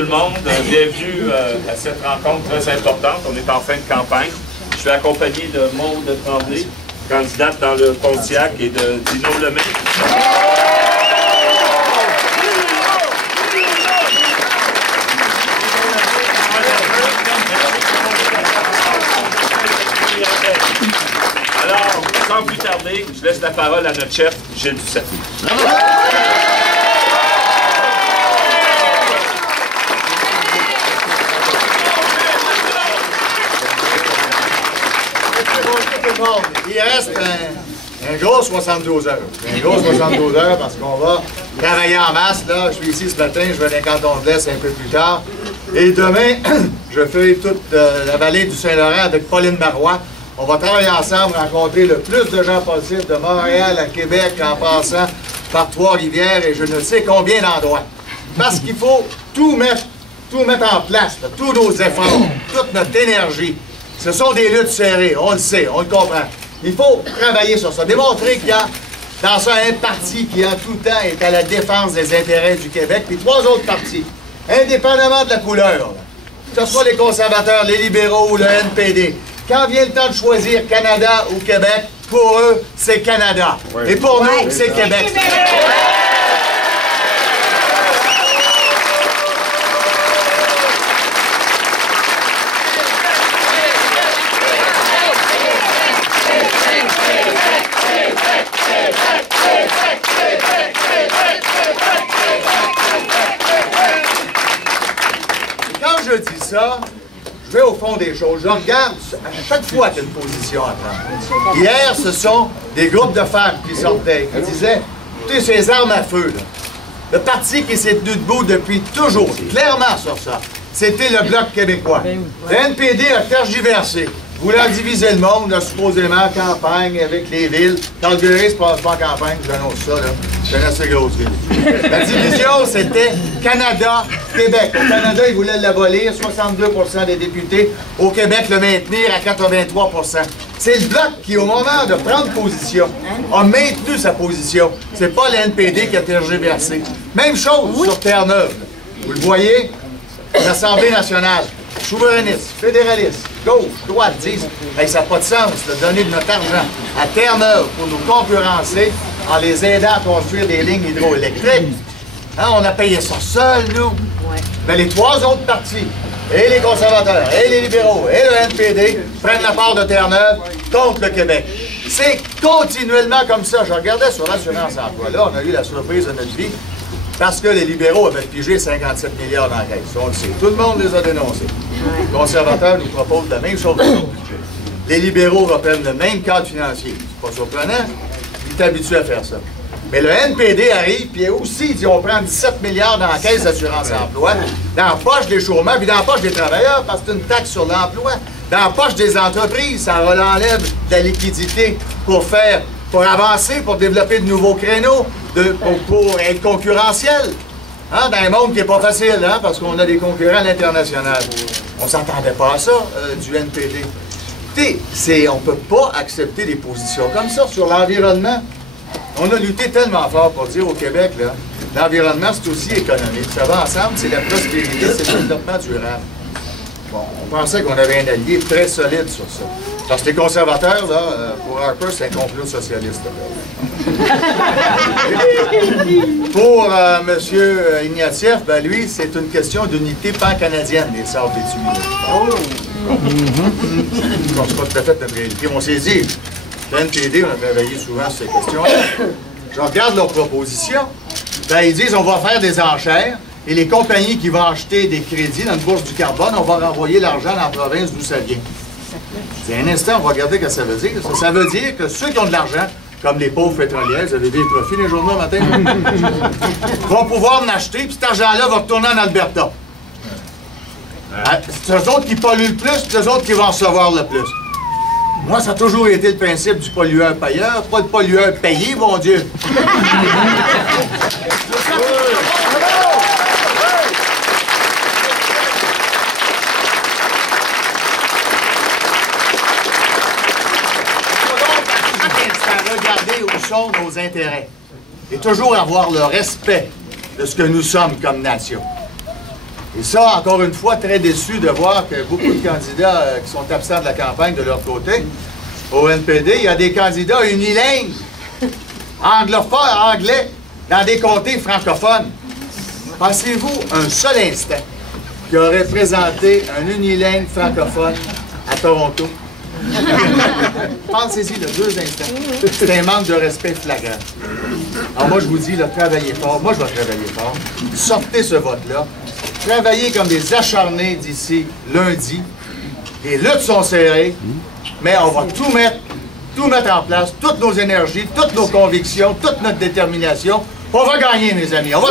tout le monde. Bienvenue à cette rencontre très importante. On est en fin de campagne. Je suis accompagné de Maude Tremblay, candidate dans le Pontiac, et de Dino Lemay. Alors, sans plus tarder, je laisse la parole à notre chef, Gilles Doucet. Il reste un gros 72 heures. Un gros 72 heures parce qu'on va travailler en masse. Là, je suis ici ce matin, je vais dans le canton de l'Est un peu plus tard. Et demain, je fais toute la vallée du Saint-Laurent avec Pauline Marois. On va travailler ensemble, rencontrer le plus de gens possible, de Montréal à Québec, en passant par Trois-Rivières et je ne sais combien d'endroits. Parce qu'il faut tout mettre en place, là, tous nos efforts, toute notre énergie. Ce sont des luttes serrées, on le sait, on le comprend. Il faut travailler sur ça, démontrer qu'il y a dans ça un parti qui en tout temps est à la défense des intérêts du Québec, puis trois autres partis, indépendamment de la couleur, là, que ce soit les conservateurs, les libéraux ou le NPD. Quand vient le temps de choisir Canada ou Québec, pour eux, c'est Canada. Oui. Et pour nous, c'est Québec. Quand je dis ça, je vais au fond des choses. Je regarde à chaque fois qu'il y a une position à prendre. Hier, ce sont des groupes de femmes qui sortaient, qui disaient, écoutez, ces armes à feu, là, le parti qui s'est tenu debout depuis toujours, clairement sur ça, c'était le Bloc québécois. Le NPD a tergiversé, voulant diviser le monde, là, supposément en campagne avec les villes. Calgary ne se passe pas en campagne, j'annonce ça, là. C'est une assez grosse ville. La division, c'était Canada-Québec. Au Canada, ils voulaient l'abolir, 62% des députés. Au Québec, le maintenir à 83%. C'est le Bloc qui, au moment de prendre position, a maintenu sa position. C'est pas le NPD qui a tergiversé. Même chose sur Terre-Neuve. Vous le voyez, l'Assemblée nationale, souverainiste, fédéraliste, gauche, droite, disent hey, ça n'a pas de sens de donner de notre argent à Terre-Neuve pour nous concurrencer en les aidant à construire des lignes hydroélectriques. Hein, on a payé ça seul, nous. Mais les trois autres partis, et les conservateurs, et les libéraux, et le NPD, prennent la part de Terre-Neuve contre le Québec. C'est continuellement comme ça. Je regardais sur l'assurance emploi. Là, on a eu la surprise de notre vie parce que les libéraux avaient pigé 57 milliards dans la caisse. On le sait. Tout le monde les a dénoncés. Les conservateurs nous proposent la même chose que notre budget. Les libéraux reprennent le même cadre financier. C'est pas surprenant. Ils sont habitués à faire ça. Mais le NPD arrive, puis aussi, il dit on prend 17 milliards dans la caisse d'assurance-emploi, dans la poche des chômeurs, puis dans la poche des travailleurs, parce que c'est une taxe sur l'emploi. Dans la poche des entreprises, ça enlève de la liquidité pour avancer, pour développer de nouveaux créneaux, pour être concurrentiel. Hein, dans un monde qui n'est pas facile, hein, parce qu'on a des concurrents à l'international. On ne s'attendait pas à ça, du NPD. Écoutez, on ne peut pas accepter des positions comme ça sur l'environnement. On a lutté tellement fort pour dire au Québec, là, l'environnement, c'est aussi économique. Ça va ensemble, c'est la prospérité, c'est le développement durable. Bon, on pensait qu'on avait un allié très solide sur ça. Parce que les conservateurs, là, pour Harper, c'est un complot socialiste. Pour M. Ignatieff, ben lui, c'est une question d'unité pan-canadienne, les sables bitumineux. Donc, c'est pas tout à fait notre réalité. On s'est dit, le NPD, on a travaillé souvent sur ces questions-là. Je regarde leurs propositions. Ben, ils disent on va faire des enchères et les compagnies qui vont acheter des crédits dans une bourse du carbone, on va renvoyer l'argent dans la province d'où ça vient. C'est un instant, on va regarder ce que ça veut dire. Ça veut dire que ceux qui ont de l'argent, comme les pauvres pétroliers, vous avez vu les profits les journaux matin, vont pouvoir en acheter, puis cet argent-là va retourner en Alberta. C'est eux autres qui polluent le plus, puis eux autres qui vont recevoir le plus. Moi, ça a toujours été le principe du pollueur-payeur, pas le pollueur-payé, bon Dieu. Regarder où sont nos intérêts et toujours avoir le respect de ce que nous sommes comme nation. Et ça, encore une fois, très déçu de voir que beaucoup de candidats qui sont absents de la campagne de leur côté, au NPD, il y a des candidats unilingues, anglophones, anglais, dans des comtés francophones. Pensez-vous un seul instant qui aurait présenté un unilingue francophone à Toronto? Pensez-y de 2 instants. C'est un manque de respect flagrant. Alors moi, je vous dis, là, travaillez fort. Moi, je vais travailler fort. Sortez ce vote-là. Travaillez comme des acharnés d'ici lundi. Les luttes sont serrées, mais on va tout mettre en place, toutes nos énergies, toutes nos convictions, toute notre détermination. On va gagner, mes amis. On va...